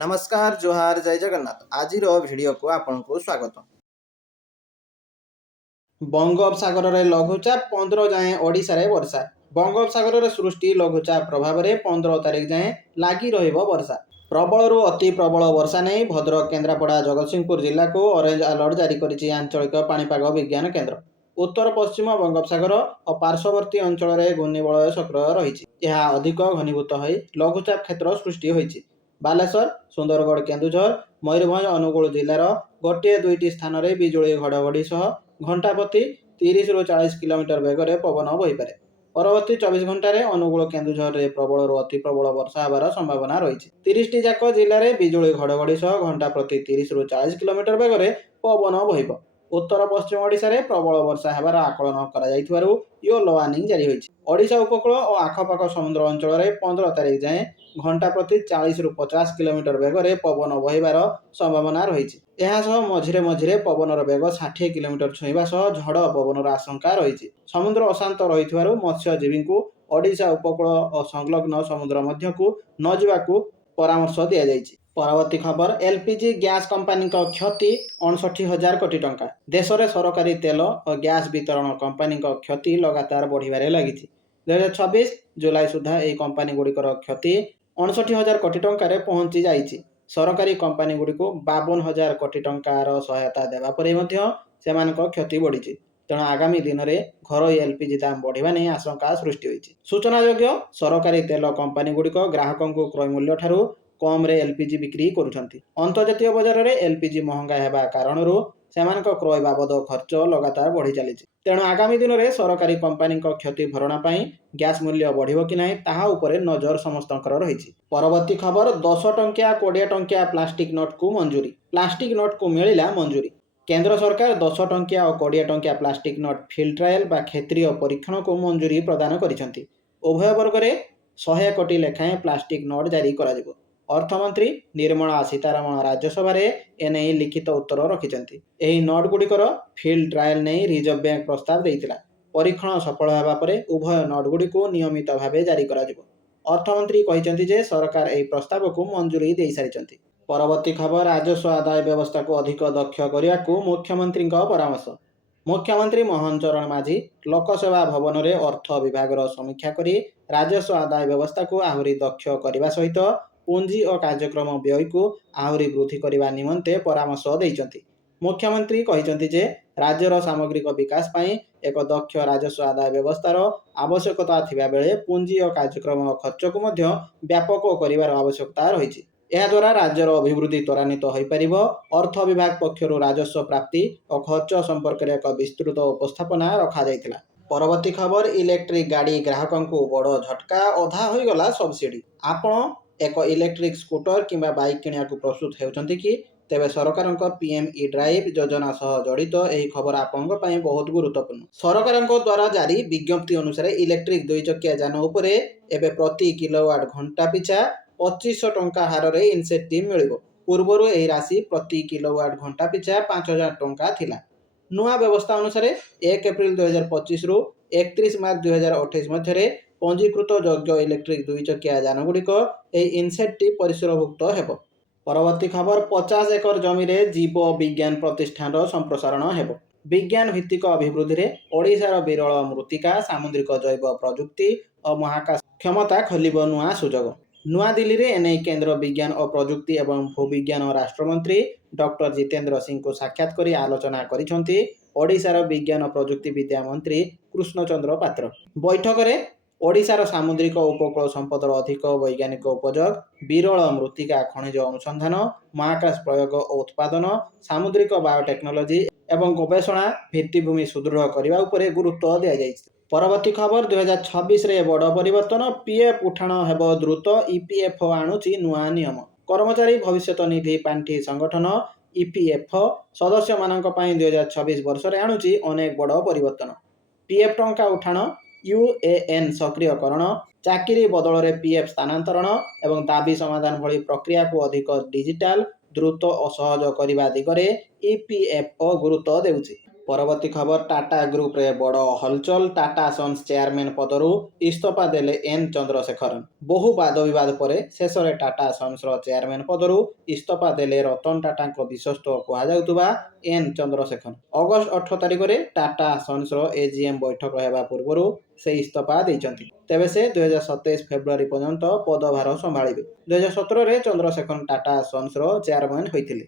नमस्कार जोहार जय जगन्नाथ आज भिडियो को आपन को स्वागत। बंगोपसागर रे लघुचाप 15 जाए ओडिशा रे वर्षा। बंगोपसागर रे सृष्टि लघुचाप प्रभाव रे 15 तारिख जाए लागी रहिबो वर्षा। प्रबल अति प्रबल वर्षा नहीं भद्रक केन्द्रापड़ा जगतसिंहपुर जिला को ऑरेंज अलर्ट जारी करिछि आंचलिक पाणीपाग विज्ञान केन्द्र। उत्तर पश्चिम बंगोपसागर और पार्श्ववर्ती अंचल में घूर्णिबलय सक्रिय रही यह अधिक घनीभूत हो लघुचाप क्षेत्र सृष्टि होइछि। बालेश्वर सुंदरगढ़ केन्दुझर मयूरभंज अनुगुल जिलार गोटे दुईटी स्थान में बिजुली घड़घड़ी सह घंटा प्रति 30 ରୁ 40 किलोमीटर बेगर पवन बहीपे। परवर्ती 24 घंटे अनुगुल केन्दुझर में प्रबल अति प्रबल वर्षा होबार संभावना रही। 30ଟି ଯାକ जिले में बिजुली घड़घड़ी सह घंटा प्रति 30 ରୁ 40 किलोमीटर बेगर पवन बहिब। उत्तर पश्चिम ओडिशा रे प्रबल वर्षा हेबार आकलन करा येलो वार्निंग जारी होइछि। ओडिशा उपकूल और आखपाख समुद्र अंचल में 15 तारिख जाए घंटा प्रति 40 ରୁ 50 किलोमीटर बेगर पवन बहिबार संभावना रही। मझिरे मझिरे पवनर बेग 60 किलोमीटर छुईवा सह झड़ पवनर आशंका रही। समुद्र अशांत रही मत्स्यजीवी को ओडिशा उपकूल और संलग्न समुद्र मध्य को न जावाकू परामर्श दि जाइछि। परवर्ती खबर एलपीजी गैस कंपनी क्षति 59,000 कोटी टंका। देश में सरकारी तेल और गैस वितरण कंपनी क्षति लगातार बढ़िबारे लगी। 2026 जुलाई सुधा यह कंपनी गुड़िकर क्षति 59,000 कोटी टंकार पहुंची जाइछि। सरकारी कंपनी गुड़ी को 52,000 कोटी टंकार सहायता देवा परे मध्य सेमानक क्षति बढ़ी। तेणु आगामी दिन में घरोई एलपीजी दाम बढ़िबा नहीं आशंका सृष्टि होइछि। सूचनायोग्य सरकारी तेल कंपनी गुड़िक ग्राहकों को क्रय मूल्य ठारू कम रे एलपीजी बिक्री करुछंती। अंतर्जातीय बजार में एलपीजी महंगा हेबा कारणरू सेमानक क्रय बाबद खर्च लगातार बढ़ी चलिछि। तेणु आगामी दिन में सरकारी कंपनी क्षति भरणा पाई गैस मूल्य बढ़िबो कि नहीं ताहा उपरे नजर समस्तंकर रहिछि। परवर्ती खबर 10 टंकिया 20 टंकिया प्लास्टिक नोट को मंजूरी। प्लास्टिक नोट को मिलिला मंजूरी। केंद्र सरकार 10 टंकिया और 20 टंकिया प्लास्टिक नोट फील्ड ट्रायल बा क्षेत्रीय परीक्षण को मंजूरी प्रदान करिसेंती। उभय वर्ग रे 100 कोटी लेखाएं प्लास्टिक नोट जारी कराजिबो। अर्थमंत्री निर्मला सीतारमण राज्यसभा एने लिखित उत्तर रखिंट। यह नोट गुड़िकर फील्ड ट्रायल नहीं रिजर्व बैंक प्रस्ताव देता। परीक्षण सफल होगा पर उभय नोट गुड़ी को नियमित भाव जारी कर। अर्थमंत्री कहते जे सरकार यह प्रस्ताव को मंजूरी दे सारी। परवर्ती खबर राजस्व आदाय व्यवस्था को अधिक दक्ष करने को मुख्यमंत्री परामर्श। मुख्यमंत्री मोहन चरण माझी लोकसेवा भवन में अर्थ विभाग समीक्षा कर राजस्व आदाय व्यवस्था को आहरी दक्ष करने सहित पुंजी और कार्यक्रम व्यय को आहरी वृद्धि करने निमंते परामर्श देइचंती। मुख्यमंत्री कहते जे राज्यर सामग्रिक विकास पाई एक दक्ष राजस्व आदाय व्यवस्थार आवश्यकता थिबा बेले पुंजी और कार्यक्रम खर्च को मध्य व्यापक करिवार आवश्यकता रही। यह द्वारा राज्यर अभिवृद्धि त्वरान्वित हो पारिबो। अर्थ विभाग पक्षरु राजस्व प्राप्ति और खर्च संपर्क में एक विस्तृत उपस्थापना रखा जाइतिला। परवर्ती खबर इलेक्ट्रिक गाड़ी ग्राहकों को बड़ झटका अधा होइगला सब्सिडी। आपण एक इलेक्ट्रिक स्कूटर किंबा बाइक किनिया को प्रस्तुत होउछंती कि तेबे सरकार पीएम ई ड्राइव योजना सह जड़ित यह खबर आपण बहुत गुरुत्वपूर्ण। सरकार द्वारा जारी विज्ञप्ति अनुसार इलेक्ट्रिक 2 चकिया यान उपरे एबे प्रति किलोवाट घंटा पिछा 2500 टंका हार रे इनसेंटिव मिलिबो। पूर्वरु एही राशि प्रति किलोवाट घंटा पिछा 5,000 टंका थिला। नुआ व्यवस्था अनुसार 1 एप्रिल 2025 रु 31 मार्च 2028 मध्य पंजीकृत योग्य इलेक्ट्रिक 2 चकिया यान गुड़िक इनसेंटिव परिसरभुक्त हेब। परवर्ती खबर 50 एकर जमी रे जीव विज्ञान प्रतिष्ठान संप्रसारण हेब। विज्ञान भित्तिक अभिवृद्धि रे ओडिशार विरल मृत्तिका सामुद्रिक जैव प्रजुक्ति और महाकाश क्षमता खोलिब नुआ सुजोग। नुआ दिल्ली रे एने केंद्र विज्ञान और प्रजुक्ति एवं भूविज्ञान राष्ट्रमंत्री डॉक्टर जितेंद्र सिंह को साक्षात करी आलोचना करिसेंती ओडिशार विज्ञान और प्रजुक्ति विद्या मंत्री कृष्णचंद्र पात्र। बैठक में ओडिशार सामुद्रिक उपकूल संपदर अधिक वैज्ञानिक उपयोग, विरल मृत्तिका खनिज अनुसंधान, महाकाश प्रयोग और उत्पादन, सामुद्रिक बायोटेक्नोलोजी एवं गवेषणा भित्तिभूमि सुदृढ़ करने उपरे गुरुत्व दिया जाइछि। परवर्ती खबर 2026 रे बड़ परिवर्तन पीएफ उठाण हेब द्रुत ईपीएफओ आणुची नुआ नियम। कर्मचारी भविष्य निधि पांठी संगठन ईपीएफओ सदस्य मानक पई 2026 वर्ष रे आणुची अनेक बड़ परिवर्तन। पीएफ टंका उठाण, यूएएन सक्रियकरण, चाकरी बदल रे पीएफ स्थानांतरण एवं दाबी समाधान भली प्रक्रिया को अधिक डिजिटाल द्रुत और सहज करने दिगरे ईपीएफओ गुरुत्व देउची। ପରବର୍ତ୍ତୀ ଖବର ଟାଟା ଗ୍ରୁପରେ ବଡ଼ ହଲଚଲ। ଟାଟା ସନ୍ସ ଚେୟାରମ୍ୟାନ୍ ପଦରୁ ଇସ୍ତଫା ଦେଲେ ଏନ୍ ଚନ୍ଦ୍ରଶେଖରନ୍। ବହୁ ବାଦବିବାଦ ପରେ ଶେଷରେ ଟାଟା ସନ୍ସର ଚେୟାରମ୍ୟାନ୍ ପଦରୁ ଇସ୍ତଫା ଦେଲେ ରତନ ଟାଟାଙ୍କ ବିଶ୍ୱସ୍ତ କୁହାଯାଉଥିବା ଏନ୍ ଚନ୍ଦ୍ରଶେଖରନ୍। ଅଗଷ୍ଟ 18 ତାରିଖରେ ଟାଟା ସନ୍ସର ଏଜିଏମ୍ ବୈଠକ ହେବା ପୂର୍ବରୁ ସେ ଇସ୍ତଫା ଦେଇଛନ୍ତି। ତେବେ ସେ 2027 ଫେବୃଆରୀ ପର୍ଯ୍ୟନ୍ତ ପଦଭାର ସମ୍ଭାଳିବେ। 2017ରେ ଚନ୍ଦ୍ରଶେଖରନ୍ ଟାଟା ସନ୍ସର ଚେୟାରମ୍ୟାନ୍ ହୋଇଥିଲେ।